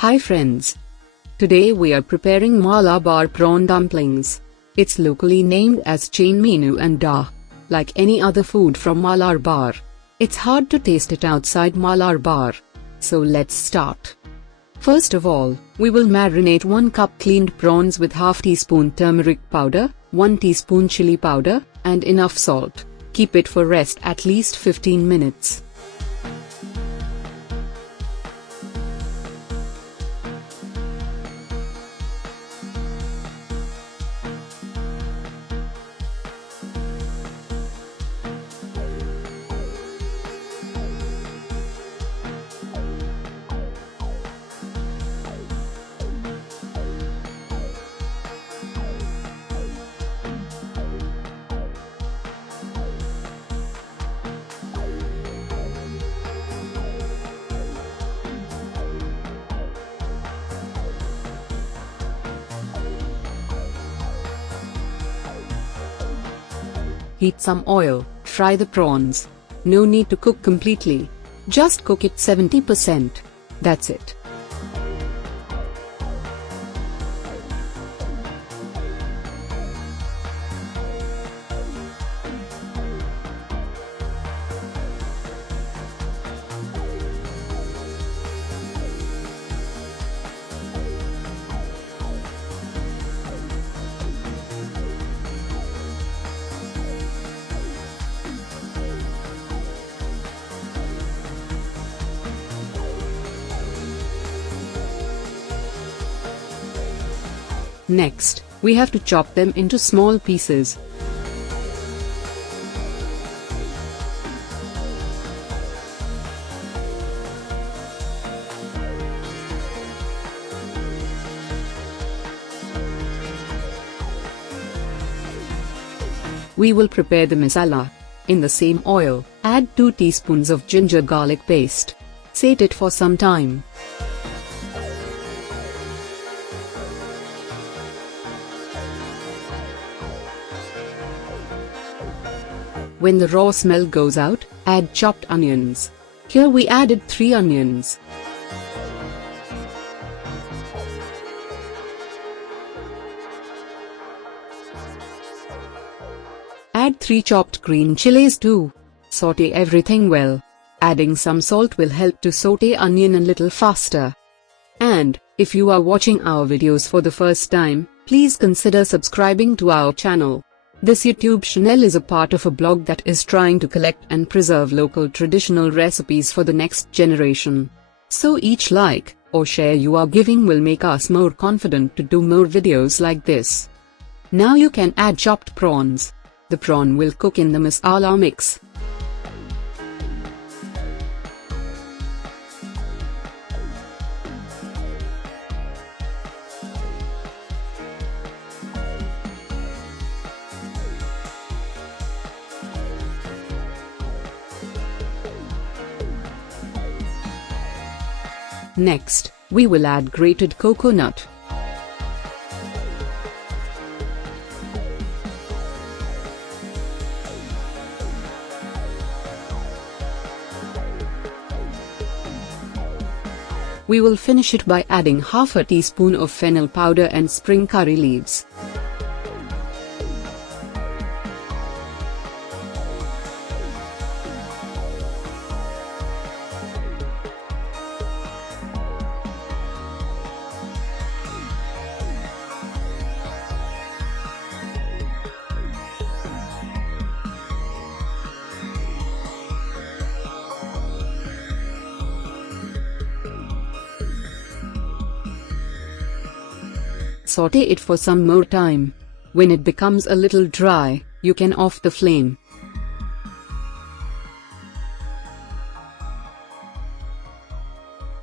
Hi friends. Today we are preparing Malabar prawn dumplings. It's locally named as Chemmeen Unda. Like any other food from Malabar, it's hard to taste it outside Malabar. So let's start. First of all, we will marinate 1 cup cleaned prawns with half teaspoon turmeric powder, 1 teaspoon chili powder, and enough salt. Keep it for rest at least 15 minutes. Heat some oil, fry the prawns. No need to cook completely. Just cook it 70%. That's it. Next, we have to chop them into small pieces. We will prepare the masala. In the same oil, add 2 teaspoons of ginger garlic paste. Saute it for some time. When the raw smell goes out, add chopped onions. Here we added 3 onions. Add 3 chopped green chilies too. Saute everything well. Adding some salt will help to saute onion a little faster. And, if you are watching our videos for the first time, please consider subscribing to our channel. This YouTube channel is a part of a blog that is trying to collect and preserve local traditional recipes for the next generation. So each like or share you are giving will make us more confident to do more videos like this. Now you can add chopped prawns. The prawn will cook in the masala mix. Next, we will add grated coconut. We will finish it by adding half a teaspoon of fennel powder and spring curry leaves. Saute it for some more time. When it becomes a little dry, you can off the flame.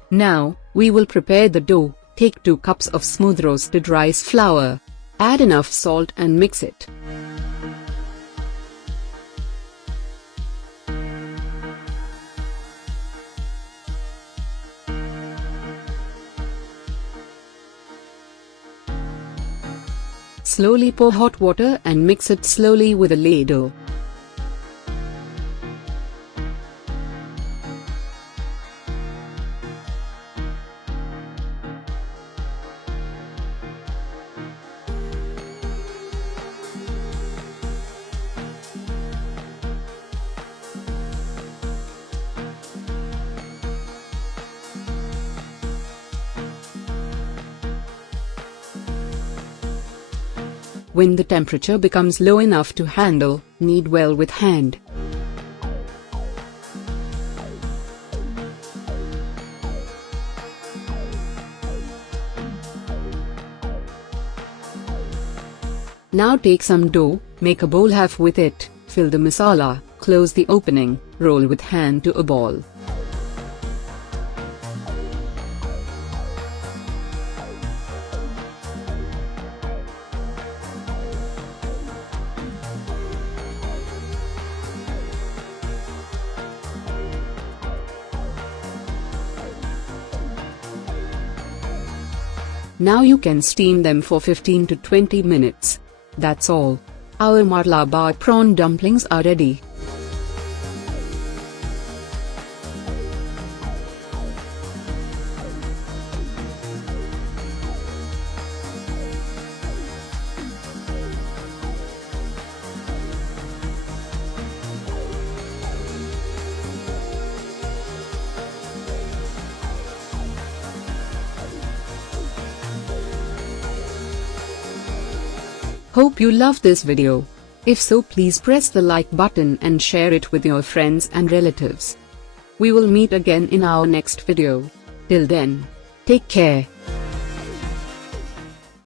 Now, we will prepare the dough. Take 2 cups of smooth roasted rice flour. Add enough salt and mix it. Slowly pour hot water and mix it slowly with a ladle. When the temperature becomes low enough to handle, knead well with hand. Now take some dough, make a bowl half with it, fill the masala, close the opening, roll with hand to a ball. Now you can steam them for 15 to 20 minutes. That's all. Our Malabar prawn dumplings are ready. Hope you love this video. If so, please press the like button and share it with your friends and relatives. We will meet again in our next video. Till then, take care.